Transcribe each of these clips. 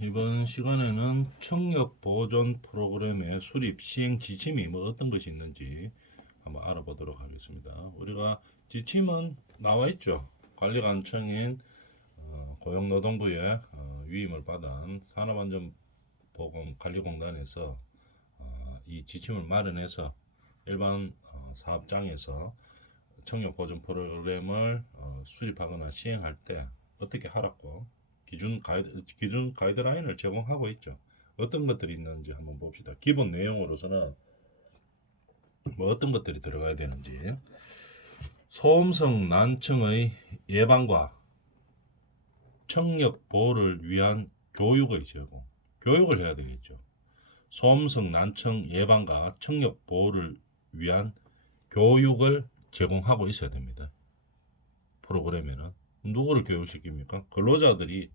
이번 시간에는 청력 보존 프로그램의 수립 시행 지침이 어떤 것이 있는지 한번 알아보도록 하겠습니다. 우리가 지침은 나와 있죠. 관리관청인 고용노동부의 위임을 받은 산업안전보건관리공단에서 이 지침을 마련해서 일반 사업장에서 청력 보존 프로그램을 수립하거나 시행할 때 어떻게 하라고 기준 가이드라인을 제공하고 있죠. 어떤 것들이 있는지 한번 봅시다. 기본 내용으로서는 어떤 것들이 들어가야 되는지, 소음성 난청의 예방과 청력 보호를 위한 교육의 제공, 교육을 해야 되겠죠. 소음성 난청 예방과 청력 보호를 위한 교육을 제공하고 있어야 됩니다. 프로그램에는 누구를 교육시킵니까? 근로자들이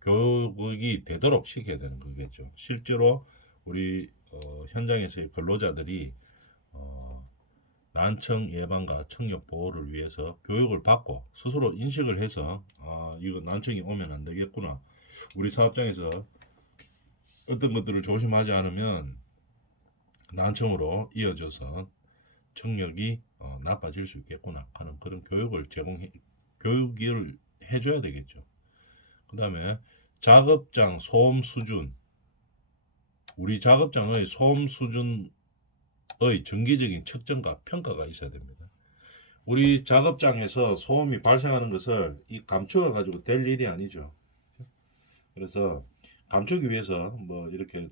교육이 되도록 시켜야 되는 거겠죠. 실제로 우리 현장에서의 근로자들이 난청 예방과 청력 보호를 위해서 교육을 받고 스스로 인식을 해서 이거 난청이 오면 안 되겠구나. 우리 사업장에서 어떤 것들을 조심하지 않으면 난청으로 이어져서 청력이 나빠질 수 있겠구나 하는 그런 교육을 해줘야 되겠죠. 그 다음에 작업장 소음 수준, 우리 작업장의 소음 수준의 정기적인 측정과 평가가 있어야 됩니다. 우리 작업장에서 소음이 발생하는 것을 감추어 가지고 될 일이 아니죠. 그래서 감추기 위해서 이렇게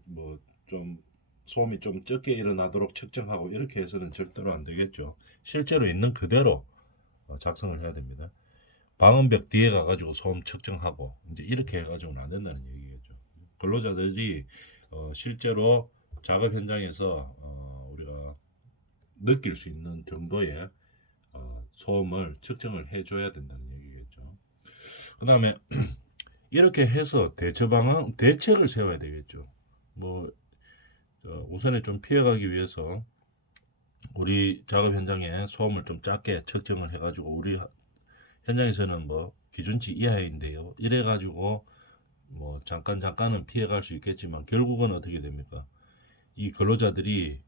좀 소음이 좀 적게 일어나도록 측정하고 이렇게 해서는 절대로 안 되겠죠. 실제로 있는 그대로 작성을 해야 됩니다. 방음벽 뒤에 가가지고 소음 측정하고 이제 이렇게 해가지고는 안 된다는 얘기겠죠. 근로자들이 실제로 작업 현장에서 우리가 느낄 수 있는 정도의 소음을 측정을 해줘야 된다는 얘기겠죠. 그 다음에 이렇게 해서 대책을 세워야 되겠죠. 우선에 좀 피해가기 위해서 우리 작업 현장에 소음을 좀 작게 측정을 해가지고 우리 현장에서는 기준치 이하인데요. 이래가지고 잠깐은 피해갈 수 있겠지만 결국은 어떻게 됩니까? 이 근로자들이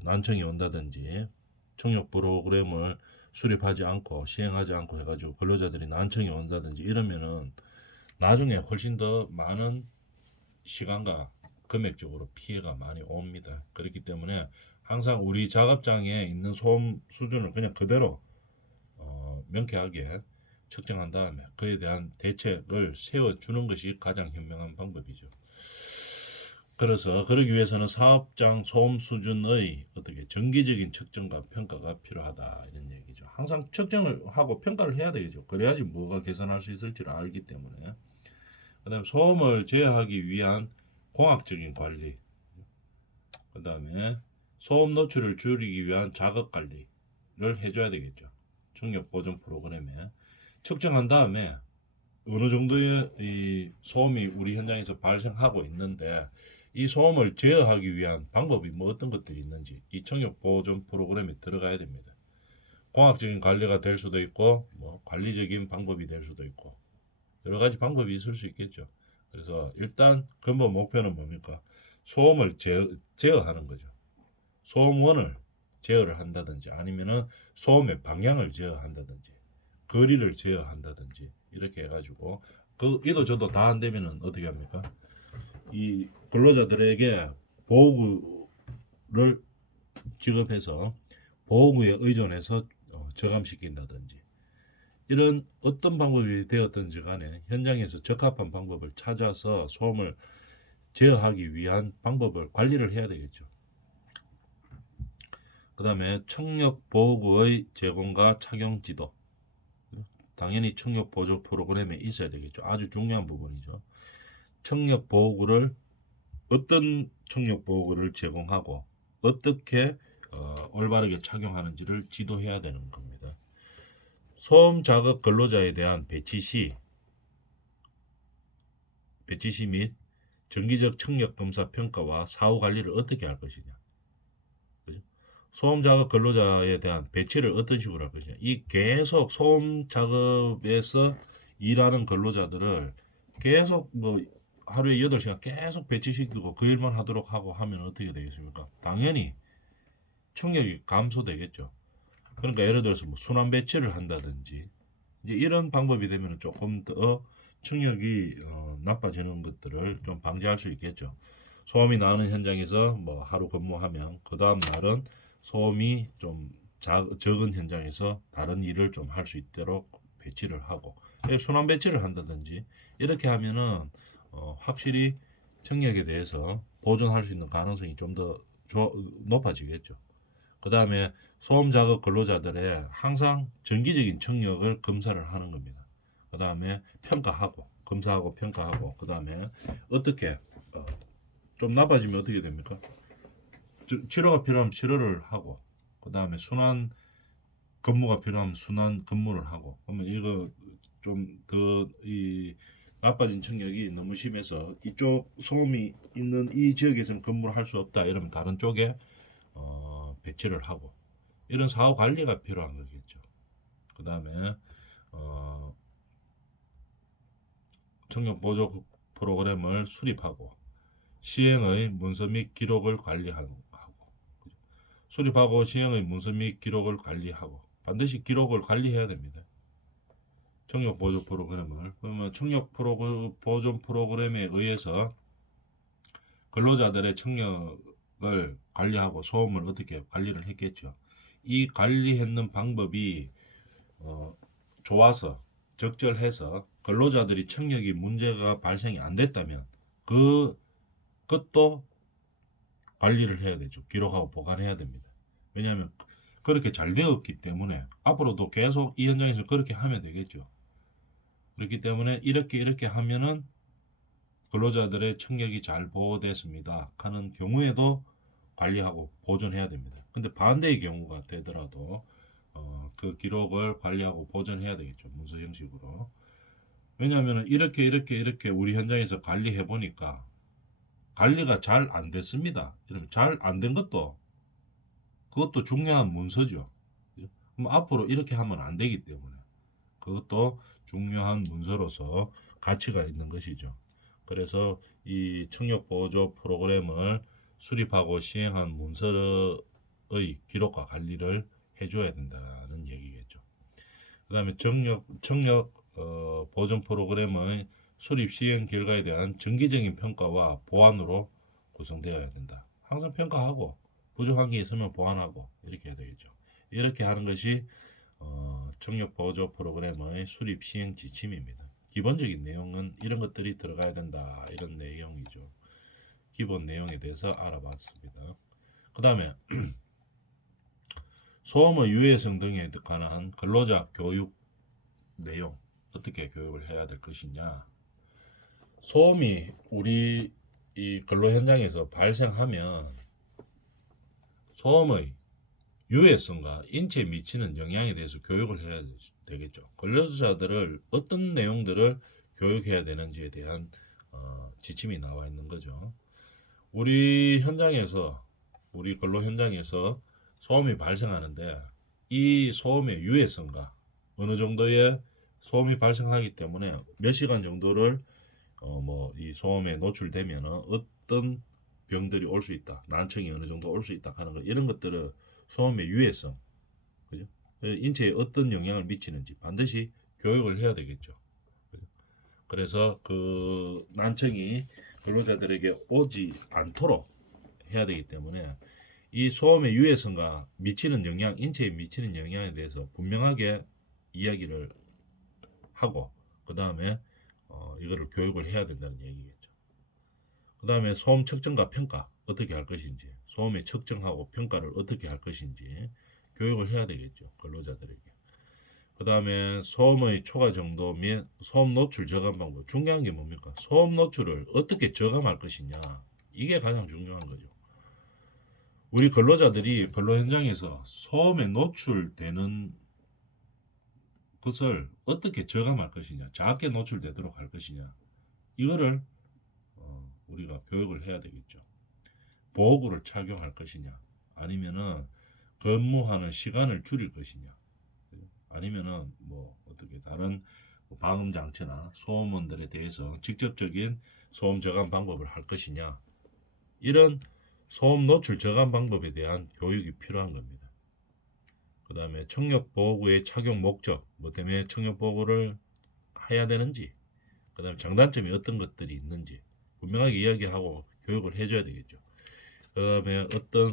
난청이 온다든지 청력 프로그램을 수립하지 않고 시행하지 않고 해가지고 근로자들이 난청이 온다든지 이러면은 나중에 훨씬 더 많은 시간과 금액적으로 피해가 많이 옵니다. 그렇기 때문에 항상 우리 작업장에 있는 소음 수준을 그냥 그대로 명쾌하게 측정한 다음에 그에 대한 대책을 세워주는 것이 가장 현명한 방법이죠. 그래서 그러기 위해서는 사업장 소음 수준의 어떻게 정기적인 측정과 평가가 필요하다 이런 얘기죠. 항상 측정을 하고 평가를 해야 되겠죠. 그래야지 뭐가 개선할 수 있을지를 알기 때문에. 그다음에 소음을 제어하기 위한 공학적인 관리, 그다음에 소음 노출을 줄이기 위한 작업 관리를 해줘야 되겠죠. 청력 보존 프로그램에 측정한 다음에 어느 정도의 이 소음이 우리 현장에서 발생하고 있는데 이 소음을 제어하기 위한 방법이 어떤 것들이 있는지 이 청력 보존 프로그램에 들어가야 됩니다. 공학적인 관리가 될 수도 있고 관리적인 방법이 될 수도 있고 여러 가지 방법이 있을 수 있겠죠. 그래서 일단 근본 목표는 뭡니까? 소음을 제어하는 거죠. 소음원을 제어를 한다든지 아니면은 소음의 방향을 제어한다든지 거리를 제어한다든지 이렇게 해가지고 이도 저도 다 안 되면은 어떻게 합니까? 이 근로자들에게 보호구를 지급해서 보호구에 의존해서 저감시킨다든지 이런 어떤 방법이 되었든지 간에 현장에서 적합한 방법을 찾아서 소음을 제어하기 위한 방법을 관리를 해야 되겠죠. 그 다음에 청력 보호구의 제공과 착용 지도, 당연히 청력 보조 프로그램에 있어야 되겠죠. 아주 중요한 부분이죠. 청력 보호구를 어떤 청력 보호구를 제공하고 어떻게 올바르게 착용하는지를 지도해야 되는 겁니다. 소음 자극 근로자에 대한 배치 시 및 정기적 청력 검사 평가와 사후 관리를 어떻게 할 것이냐. 그죠? 소음 작업 근로자에 대한 배치를 어떤 식으로 할 것이냐. 이 계속 소음 작업에서 일하는 근로자들을 계속 하루에 8시간 계속 배치시키고 그 일만 하도록 하고 하면 어떻게 되겠습니까? 당연히 청력이 감소되겠죠. 그러니까 예를 들어서 뭐 순환 배치를 한다든지 이제 이런 방법이 되면 조금 더 청력이 나빠지는 것들을 좀 방지할 수 있겠죠. 소음이 나는 현장에서 뭐 하루 근무하면 그 다음 날은 소음이 좀 적은 현장에서 다른 일을 좀 할 수 있도록 배치를 하고 순환 배치를 한다든지 이렇게 하면은 확실히 청력에 대해서 보존할 수 있는 가능성이 좀 더 높아지겠죠. 그 다음에 소음 작업 근로자들의 항상 정기적인 청력을 검사를 하는 겁니다. 그 다음에 평가하고 검사하고 평가하고 그 다음에 어떻게 좀 나빠지면 어떻게 됩니까? 치료가 필요하면 치료를 하고 그 다음에 순환 근무가 필요하면 순환 근무를 하고 그러면 이거 좀 더 이 나빠진 청력이 너무 심해서 이쪽 소음이 있는 이 지역에서는 근무를 할 수 없다 이러면 다른 쪽에 배치를 하고 이런 사후 관리가 필요한 거겠죠. 그 다음에 청력 보조 프로그램을 수립하고 시행의 문서 및 기록을 관리하고 수립하고 시행의 문서 및 기록을 관리하고 반드시 기록을 관리해야 됩니다. 청력 보조 프로그램을 그러면 청력 보존 프로그램에 의해서 근로자들의 청력을 관리하고 소음을 어떻게 관리를 했겠죠. 이 관리했는 방법이 좋아서 적절해서 근로자들이 청력이 문제가 발생이 안 됐다면 그것도 관리를 해야 되죠. 기록하고 보관해야 됩니다. 왜냐하면 그렇게 잘 되었기 때문에 앞으로도 계속 이 현장에서 그렇게 하면 되겠죠. 그렇기 때문에 이렇게 하면은 근로자들의 청력이 잘 보호됐습니다 하는 경우에도 관리하고 보존해야 됩니다. 근데 반대의 경우가 되더라도 그 기록을 관리하고 보존해야 되겠죠. 문서 형식으로. 왜냐하면 이렇게 우리 현장에서 관리해 보니까 관리가 잘 안 됐습니다. 이러면 잘 안 된 것도 그것도 중요한 문서죠. 그럼 앞으로 이렇게 하면 안 되기 때문에 그것도 중요한 문서로서 가치가 있는 것이죠. 그래서 이 청력 보조 프로그램을 수립하고 시행한 문서의 기록과 관리를 해줘야 된다는 얘기겠죠. 그 다음에 청력 보존 프로그램의 수립 시행 결과에 대한 정기적인 평가와 보완으로 구성되어야 된다. 항상 평가하고 부족한 게 있으면 보완하고 이렇게 해야 되겠죠. 이렇게 하는 것이 청력 보조 프로그램의 수립 시행 지침입니다. 기본적인 내용은 이런 것들이 들어가야 된다 이런 내용이죠. 기본 내용에 대해서 알아봤습니다. 그 다음에 소음의 유해성 등에 관한 근로자 교육 내용 어떻게 교육을 해야 될 것이냐. 소음이 우리 이 근로 현장에서 발생하면 소음의 유해성과 인체에 미치는 영향에 대해서 교육을 해야 되겠죠. 근로자들을 어떤 내용들을 교육해야 되는지에 대한 지침이 나와 있는 거죠. 우리 현장에서 우리 근로 현장에서 소음이 발생하는데 이 소음의 유해성과 어느 정도의 소음이 발생하기 때문에 몇 시간 정도를 뭐 이 소음에 노출되면 어떤 병들이 올 수 있다, 난청이 어느 정도 올 수 있다 하는 거 이런 것들을 소음의 유해성, 그죠? 인체에 어떤 영향을 미치는지 반드시 교육을 해야 되겠죠. 그죠? 그래서 그 난청이 근로자들에게 오지 않도록 해야 되기 때문에 이 소음의 유해성과 미치는 영향, 인체에 미치는 영향에 대해서 분명하게 이야기를 하고 그 다음에 이거를 교육을 해야 된다는 얘기겠죠. 그 다음에 소음 측정과 평가 어떻게 할 것인지, 소음의 측정하고 평가를 어떻게 할 것인지 교육을 해야 되겠죠. 근로자들에게. 그 다음에 소음의 초과 정도 및 소음 노출 저감 방법. 중요한 게 뭡니까? 소음 노출을 어떻게 저감할 것이냐. 이게 가장 중요한 거죠. 우리 근로자들이 근로 현장에서 소음에 노출되는 것을 어떻게 저감할 것이냐, 작게 노출되도록 할 것이냐, 이거를 우리가 교육을 해야 되겠죠. 보호구를 착용할 것이냐, 아니면은 근무하는 시간을 줄일 것이냐, 아니면은 뭐 어떻게 다른 방음 장치나 소음원들에 대해서 직접적인 소음 저감 방법을 할 것이냐, 이런 소음 노출 저감 방법에 대한 교육이 필요한 겁니다. 그 다음에 청력 보호구의 착용 목적, 뭐 때문에 청력 보호구를 해야 되는지, 그 다음에 장단점이 어떤 것들이 있는지 분명하게 이야기하고 교육을 해줘야 되겠죠. 그 다음에 어떤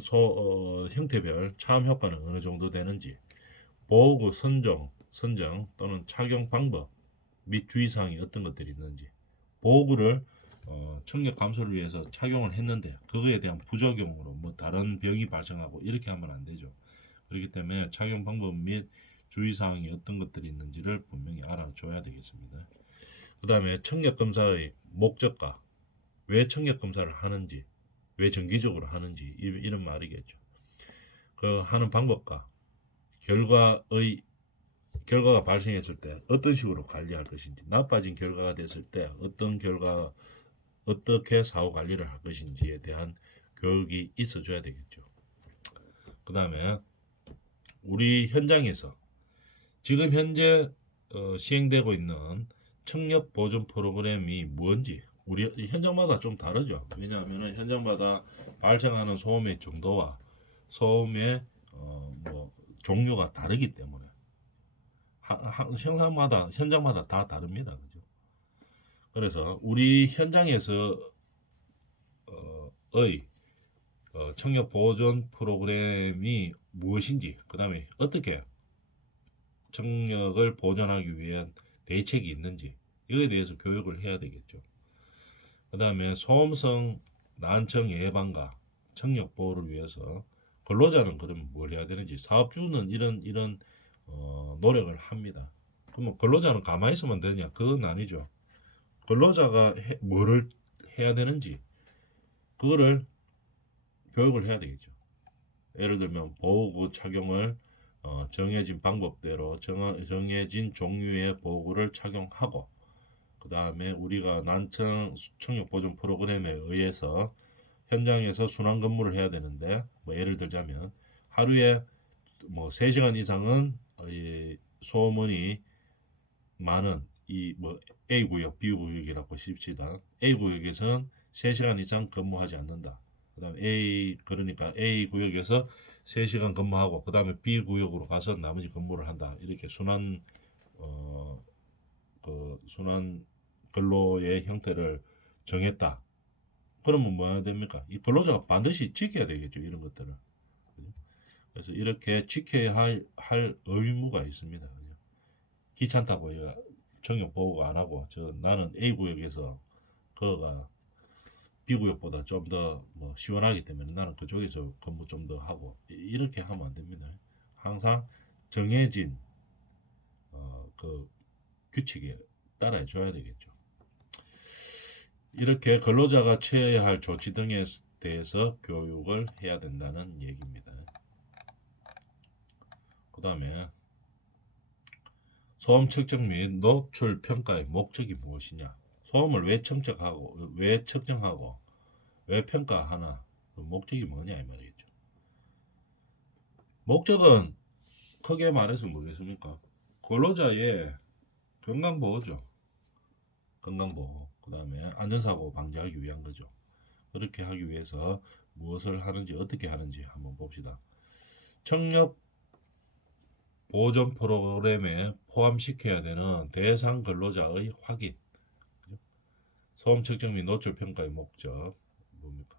형태별 차음 효과는 어느 정도 되는지, 보호구 선정 또는 착용 방법 및 주의사항이 어떤 것들이 있는지, 보호구를 청력 감소를 위해서 착용을 했는데 그거에 대한 부작용으로 뭐 다른 병이 발생하고 이렇게 하면 안 되죠. 그렇기 때문에 착용 방법 및 주의사항이 어떤 것들이 있는지를 분명히 알아줘야 되겠습니다. 그 다음에 청력 검사의 목적과 왜 청력 검사를 하는지, 왜 정기적으로 하는지, 이런 말이겠죠. 그 하는 방법과 결과가 발생했을 때 어떤 식으로 관리할 것인지, 나빠진 결과가 됐을 때 어떻게 사후 관리를 할 것인지에 대한 교육이 있어줘야 되겠죠. 그 다음에 우리 현장에서 지금 현재 시행되고 있는 청력 보존 프로그램이 뭔지, 우리 현장마다 좀 다르죠. 왜냐하면 현장마다 발생하는 소음의 정도와 소음의 뭐 종류가 다르기 때문에 현장마다 다 다릅니다. 그죠? 그래서 우리 현장에서 청력 보존 프로그램이 무엇인지, 그 다음에 어떻게 청력을 보존하기 위한 대책이 있는지, 이거에 대해서 교육을 해야 되겠죠. 그 다음에 소음성 난청 예방과 청력 보호를 위해서 근로자는 그럼 뭘 해야 되는지, 사업주는 이런 노력을 합니다. 그럼 근로자는 가만히 있으면 되냐? 그건 아니죠. 근로자가 뭐를 해야 되는지 그거를 교육을 해야 되겠죠. 예를 들면 보호구 착용을 정해진 방법대로 정해진 종류의 보호구를 착용하고, 그 다음에 우리가 난청 청력 보존 프로그램에 의해서 현장에서 순환 근무를 해야 되는데, 뭐 예를 들자면 하루에 뭐 3시간 이상은 이 소음원이 많은 이 뭐 A 구역, B 구역이라고 칩시다. A 구역에서는 3시간 이상 근무하지 않는다. 그다음에 그러니까 A 구역에서 3시간 근무하고 그다음에 B 구역으로 가서 나머지 근무를 한다. 이렇게 순환 근로의 형태를 정했다. 그러면 뭐 해야 됩니까? 이 근로자가 반드시 지켜야 되겠죠. 이런 것들을. 그래서 이렇게 지켜야 할 의무가 있습니다. 귀찮다고 청력 보호가 안 하고 나는 A 구역에서 그거가 B 구역보다 좀 더 뭐 시원하기 때문에 나는 그쪽에서 근무 좀 더 하고, 이렇게 하면 안 됩니다. 항상 정해진 그 규칙에 따라 줘야 되겠죠. 이렇게 근로자가 취해야 할 조치 등에 대해서 교육을 해야 된다는 얘기입니다. 그 다음에 소음 측정 및 노출 평가의 목적이 무엇이냐? 소음을 왜 측정하고 왜 평가하나? 그 목적이 뭐냐 이 말이겠죠. 목적은 크게 말해서 뭐겠습니까? 근로자의 건강보호죠. 건강보호. 그 다음에 안전사고 방지하기 위한 거죠. 그렇게 하기 위해서 무엇을 하는지 어떻게 하는지 한번 봅시다. 청력 보존 프로그램에 포함시켜야 되는 대상 근로자의 확인, 소음 측정 및 노출 평가의 목적 뭡니까?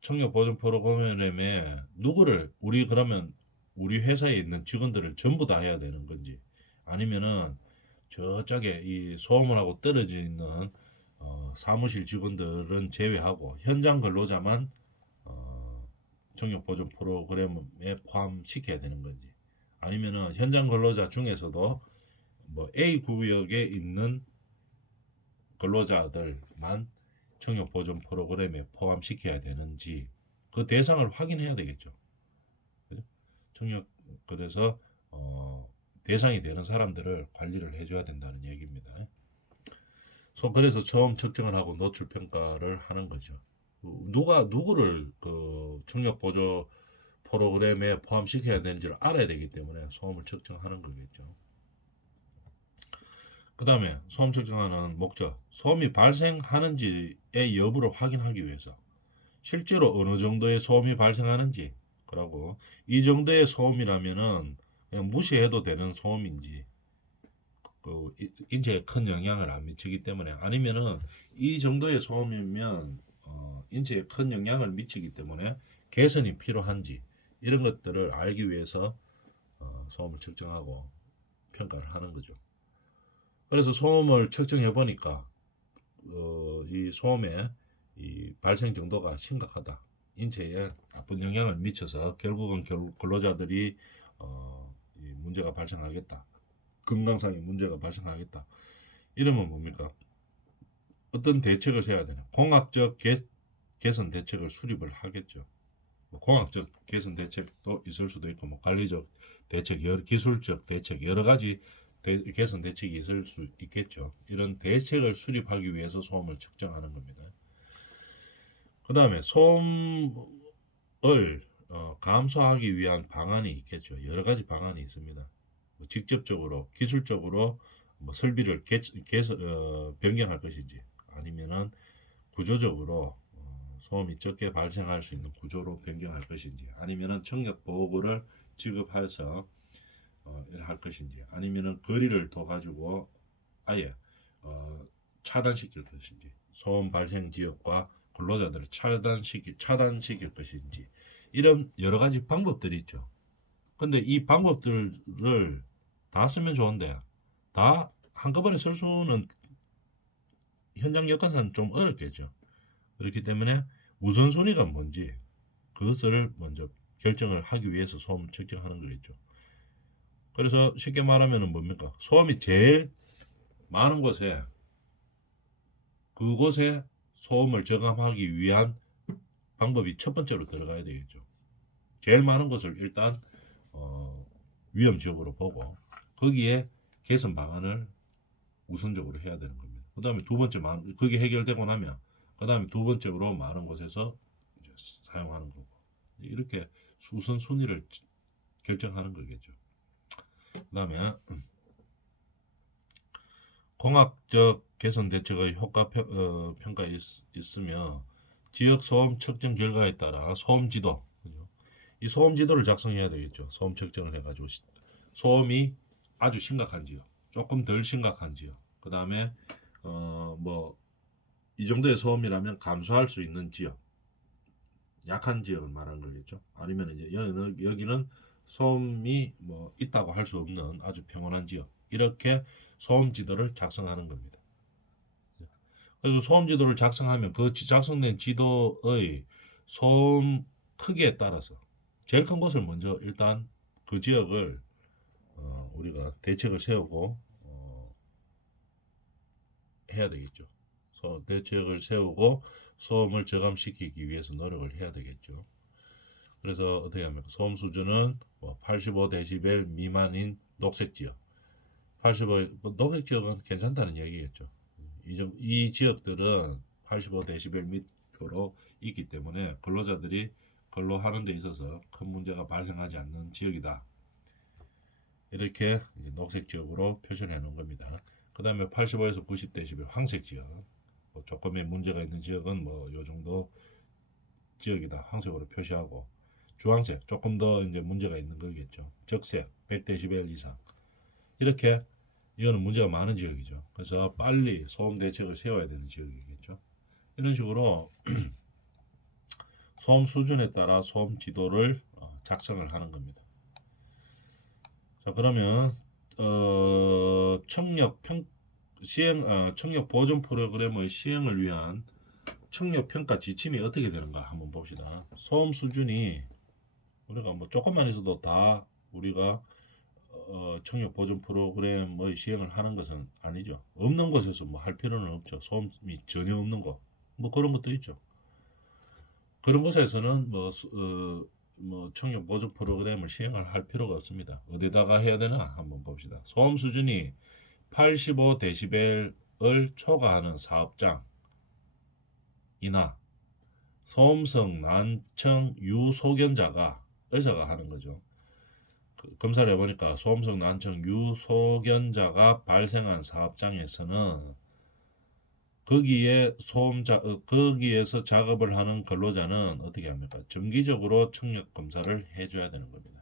청력 보존 프로그램에 누구를 그러면 우리 회사에 있는 직원들을 전부 다 해야 되는 건지, 아니면은 저쪽에 이 소음을 하고 떨어져 있는 사무실 직원들은 제외하고 현장 근로자만 청력 보존 프로그램에 포함시켜야 되는 건지, 아니면은 현장 근로자 중에서도 뭐 A 구역에 있는 근로자들만 청력 보존 프로그램에 포함시켜야 되는지 그 대상을 확인해야 되겠죠. 그죠? 그래서 대상이 되는 사람들을 관리를 해줘야 된다는 얘기입니다. 그래서 처음 측정을 하고 노출 평가를 하는 거죠. 누구를 그 청력 보조 프로그램에 포함시켜야 되는지를 알아야 되기 때문에 소음을 측정하는 거겠죠. 그 다음에 소음 측정하는 목적, 소음이 발생하는지의 여부를 확인하기 위해서 실제로 어느 정도의 소음이 발생하는지, 그러고 이 정도의 소음이라면은 그냥 무시해도 되는 소음인지, 그 인체에 큰 영향을 안 미치기 때문에, 아니면은 이 정도의 소음이면 인체에 큰 영향을 미치기 때문에 개선이 필요한지, 이런 것들을 알기 위해서 소음을 측정하고 평가를 하는 거죠. 그래서 소음을 측정해 보니까 이 소음의 이 발생 정도가 심각하다. 인체에 나쁜 영향을 미쳐서 결국은 근로자들이 이 문제가 발생하겠다. 건강상의 문제가 발생하겠다. 이러면 뭡니까? 어떤 대책을 세워야 되나? 공학적 개선 대책을 수립을 하겠죠. 뭐 공학적 개선 대책도 있을 수도 있고, 뭐 관리적 대책, 기술적 대책, 여러 가지 개선 대책이 있을 수 있겠죠. 이런 대책을 수립하기 위해서 소음을 측정하는 겁니다. 그 다음에 소음을 감소하기 위한 방안이 있겠죠. 여러 가지 방안이 있습니다. 뭐 직접적으로, 기술적으로 뭐 설비를 변경할 것인지, 아니면은 구조적으로 소음이 적게 발생할 수 있는 구조로 변경할 것인지, 아니면은 청력 보호구를 지급해서 할 것인지, 아니면은 거리를 둬 가지고 아예 차단시킬 것인지, 소음 발생 지역과 근로자들을 차단시킬 것인지, 이런 여러 가지 방법들이 있죠. 근데 이 방법들을 다 쓰면 좋은데 다 한꺼번에 쓸 수는 현장 여건상 좀 어렵겠죠. 그렇기 때문에 우선순위가 뭔지 그것을 먼저 결정을 하기 위해서 소음을 측정하는 거겠죠. 그래서 쉽게 말하면 뭡니까? 소음이 제일 많은 곳에, 그곳에 소음을 저감하기 위한 방법이 첫 번째로 들어가야 되겠죠. 제일 많은 것을 일단 위험 지역으로 보고 거기에 개선 방안을 우선적으로 해야 되는 겁니다. 그 다음에 두 번째, 그게 해결되고 나면 그 다음에 두 번째로 많은 곳에서 이제 사용하는 거고, 이렇게 우선순위를 결정하는 거겠죠. 그 다음에 공학적 개선 대책의 효과 평가에 있으며 지역 소음 측정 결과에 따라 소음 지도, 이 소음 지도를 작성해야 되겠죠. 소음 측정을 해가지고 소음이 아주 심각한 지역, 조금 덜 심각한 지역, 그 다음에 뭐 이 정도의 소음이라면 감수할 수 있는 지역, 약한 지역을 말하는 거겠죠. 아니면 이제 여기는 소음이 뭐 있다고 할 수 없는 아주 평온한 지역, 이렇게 소음 지도를 작성하는 겁니다. 그래서 소음 지도를 작성하면 그 작성된 지도의 소음 크기에 따라서 제일 큰 곳을 먼저 일단 그 지역을 우리가 대책을 세우고 해야 되겠죠. 대책을 세우고 소음을 저감시키기 위해서 노력을 해야 되겠죠. 그래서 어떻게 합니까? 소음 수준은 뭐 85데시벨 미만인 녹색 지역. 85, 녹색 지역은 괜찮다는 얘기겠죠. 이 지역들은 85데시벨 밑으로 있기 때문에 근로자들이 근로하는 데 있어서 큰 문제가 발생하지 않는 지역이다. 이렇게 녹색 지역으로 표시를 해 놓은 겁니다. 그 다음에 85에서 90데시벨 황색 지역, 뭐 조금의 문제가 있는 지역은 뭐 요 정도 지역이다 황색으로 표시하고, 주황색 조금 더 이제 문제가 있는 거겠죠. 적색 100데시벨 이상, 이렇게 이거는 문제가 많은 지역이죠. 그래서 빨리 소음 대책을 세워야 되는 지역이겠죠. 이런 식으로 소음 수준에 따라 소음 지도를 작성을 하는 겁니다. 자, 그러면 청력 보존 프로그램의 시행을 위한 청력 평가 지침이 어떻게 되는가 한번 봅시다. 소음 수준이 우리가 뭐 조금만 있어도 다 우리가 청력 보존 프로그램의 시행을 하는 것은 아니죠. 없는 곳에서 뭐 할 필요는 없죠. 소음이 전혀 없는 곳, 뭐 그런 것도 있죠. 그런 곳에서는 뭐 청력 보존 프로그램을 시행을 할 필요가 없습니다. 어디다가 해야 되나 한번 봅시다. 소음 수준이 85데시벨을 초과하는 사업장이나 소음성 난청 유소견자가, 의사가 하는 거죠. 검사를 해보니까 소음성 난청 유소견자가 발생한 사업장에서는 거기에서 작업을 하는 근로자는 어떻게 합니까? 정기적으로 청력 검사를 해줘야 되는 겁니다.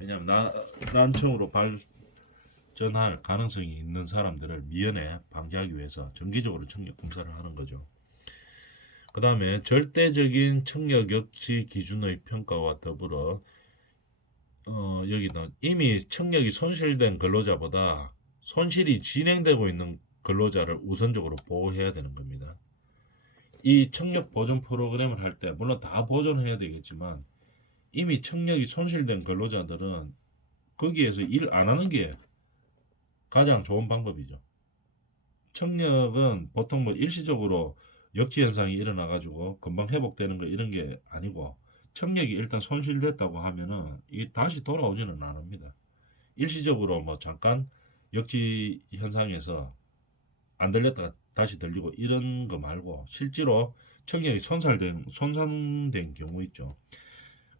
왜냐하면 난청으로 발전할 가능성이 있는 사람들을 미연에 방지하기 위해서 정기적으로 청력 검사를 하는 거죠. 그 다음에 절대적인 청력 역시 기준의 평가와 더불어 여기는 이미 청력이 손실된 근로자보다 손실이 진행되고 있는 근로자를 우선적으로 보호해야 되는 겁니다. 이 청력 보존 프로그램을 할 때 물론 다 보존해야 되겠지만 이미 청력이 손실된 근로자들은 거기에서 일 안 하는 게 가장 좋은 방법이죠. 청력은 보통 뭐 일시적으로 역지 현상이 일어나 가지고 금방 회복되는 거 이런 게 아니고 청력이 일단 손실됐다고 하면은 이 다시 돌아오지는 않습니다. 일시적으로 뭐 잠깐 역지 현상에서 안 들렸다가 다시 들리고 이런 거 말고 실제로 청력이 손상된 경우 있죠.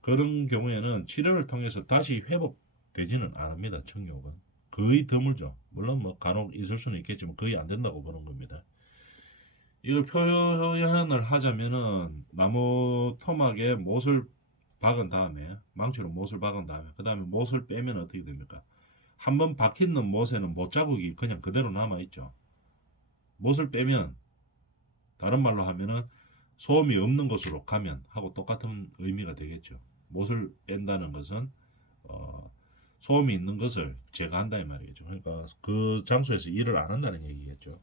그런 경우에는 치료를 통해서 다시 회복되지는 않습니다. 청력은 거의 드물죠. 물론 뭐 간혹 있을 수는 있겠지만 거의 안 된다고 보는 겁니다. 이걸 표현을 하자면은 나무 토막에 못을 박은 다음에 망치로 못을 박은 다음에 그 다음에 못을 빼면 어떻게 됩니까? 한번 박힌 못에는 못 자국이 그냥 그대로 남아 있죠. 못을 빼면 다른 말로 하면은 소음이 없는 곳으로 가면 하고 똑같은 의미가 되겠죠. 못을 뺀다는 것은 소음이 있는 것을 제거한다 이 말이겠죠. 그러니까 그 장소에서 일을 안 한다는 얘기겠죠.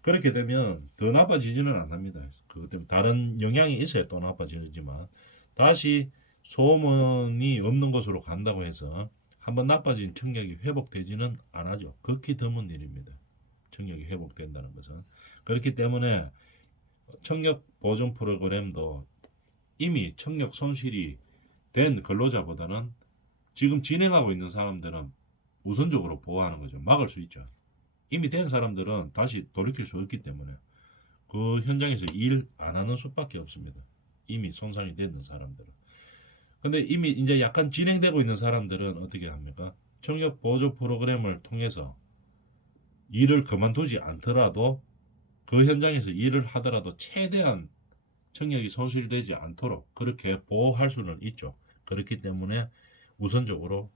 그렇게 되면 더 나빠지지는 않습니다. 그것 때문에 다른 영향이 있어야 또 나빠지지만 다시 소음이 없는 곳으로 간다고 해서 한번 나빠진 청력이 회복되지는 않아죠. 극히 드문 일입니다. 청력이 회복된다는 것은. 그렇기 때문에 청력 보존 프로그램도 이미 청력 손실이 된 근로자보다는 지금 진행하고 있는 사람들은 우선적으로 보호하는 거죠. 막을 수 있죠. 이미 된 사람들은 다시 돌이킬 수 없기 때문에 그 현장에서 일 안 하는 수밖에 없습니다. 이미 손상이 됐는 사람들은. 근데 이미 이제 약간 진행되고 있는 사람들은 어떻게 합니까? 청력 보조 프로그램을 통해서 일을 그만두지 않더라도 그 현장에서 일을 하더라도 최대한 청력이 손실되지 않도록 그렇게 보호할 수는 있죠. 그렇기 때문에 우선적으로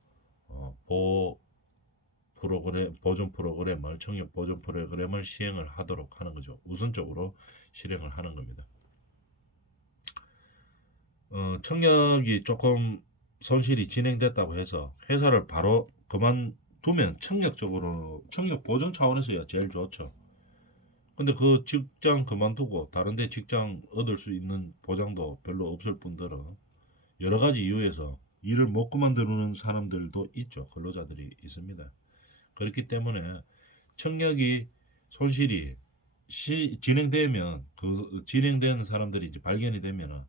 보존 프로그램을 청력 보존 프로그램을 시행을 하도록 하는 거죠. 우선적으로 실행을 하는 겁니다. 청력이 조금 손실이 진행됐다고 해서 회사를 바로 그만두면 청력 보존 차원에서야 제일 좋죠. 근데 그 직장 그만두고 다른 데 직장 얻을 수 있는 보장도 별로 없을 뿐더러 여러 가지 이유에서 일을 못 그만두는 사람들도 있죠. 근로자들이 있습니다. 그렇기 때문에 청력이 손실이 진행되면 그 진행되는 사람들이 이제 발견이 되면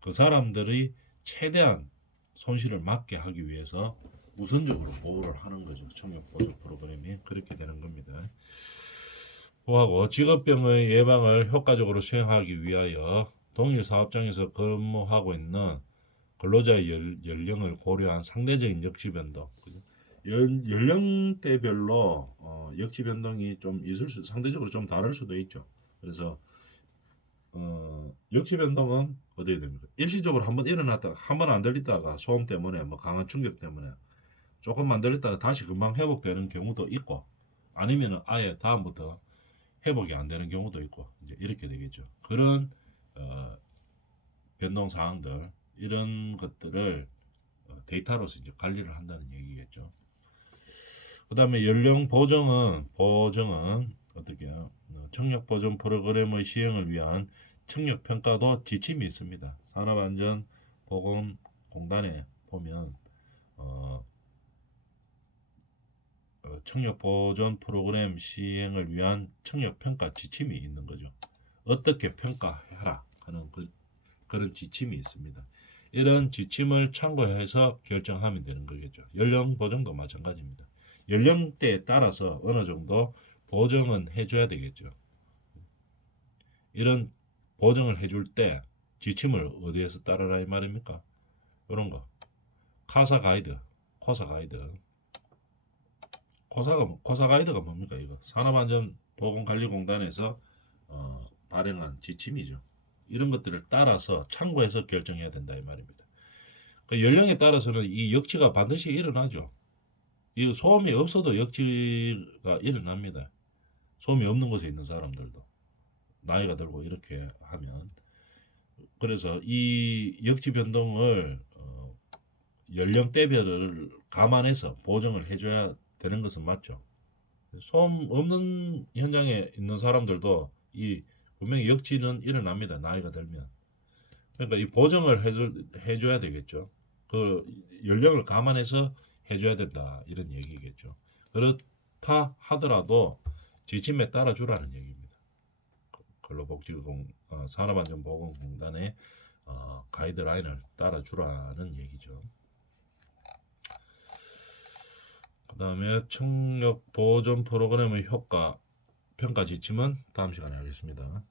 그 사람들이 최대한 손실을 막게 하기 위해서 우선적으로 보호를 하는 거죠. 청력 보조 프로그램이 그렇게 되는 겁니다. 보하고 직업병의 예방을 효과적으로 수행하기 위하여 동일 사업장에서 근무하고 있는 근로자의 연령을 고려한 상대적인 역시 변동. 연령대별로 역시 변동이 좀 상대적으로 좀 다를 수도 있죠. 그래서 역시 변동은 어떻게 됩니까? 일시적으로 한번 일어났다가 한번 안 들리다가 소음 때문에 뭐 강한 충격 때문에 조금만 들렸다가 다시 금방 회복되는 경우도 있고 아니면은 아예 다음부터 회복이 안 되는 경우도 있고 이제 이렇게 되겠죠. 그런 변동 사항들 이런 것들을 데이터로서 이제 관리를 한다는 얘기겠죠. 그 다음에 연령 보정은 어떻게 청력 보존 프로그램의 시행을 위한 청력 평가도 지침이 있습니다. 산업안전보건공단에 보면 청력 보존 프로그램 시행을 위한 청력 평가 지침이 있는 거죠. 어떻게 평가해라 하는 그런 지침이 있습니다. 이런 지침을 참고해서 결정하면 되는 거겠죠. 연령 보정도 마찬가지입니다. 연령대에 따라서 어느 정도 보정은 해줘야 되겠죠. 이런 보정을 해줄 때 지침을 어디에서 따르라 이 말입니까? 이런 거 카사 가이드 코사 가이드. 코사 가이드가 뭡니까 이거? 산업안전보건관리공단에서 발행한 지침이죠. 이런 것들을 따라서 참고해서 결정해야 된다 이 말입니다. 그 연령에 따라서는 이 역치가 반드시 일어나죠. 이 소음이 없어도 역치가 일어납니다. 소음이 없는 곳에 있는 사람들도 나이가 들고 이렇게 하면. 그래서 이 역치 변동을 연령대별을 감안해서 보정을 해줘야 되는 것은 맞죠. 소음 없는 현장에 있는 사람들도 이 분명히 역치는 일어납니다. 나이가 들면. 그러니까 이 보정을 해줘야 되겠죠. 그 연령을 감안해서 해줘야 된다 이런 얘기겠죠. 그렇다 하더라도 지침에 따라주라는 얘기입니다. 산업안전보건공단의 가이드라인을 따라주라는 얘기죠. 그 다음에 청력 보존 프로그램의 효과 평가 지침은 다음 시간에 하겠습니다.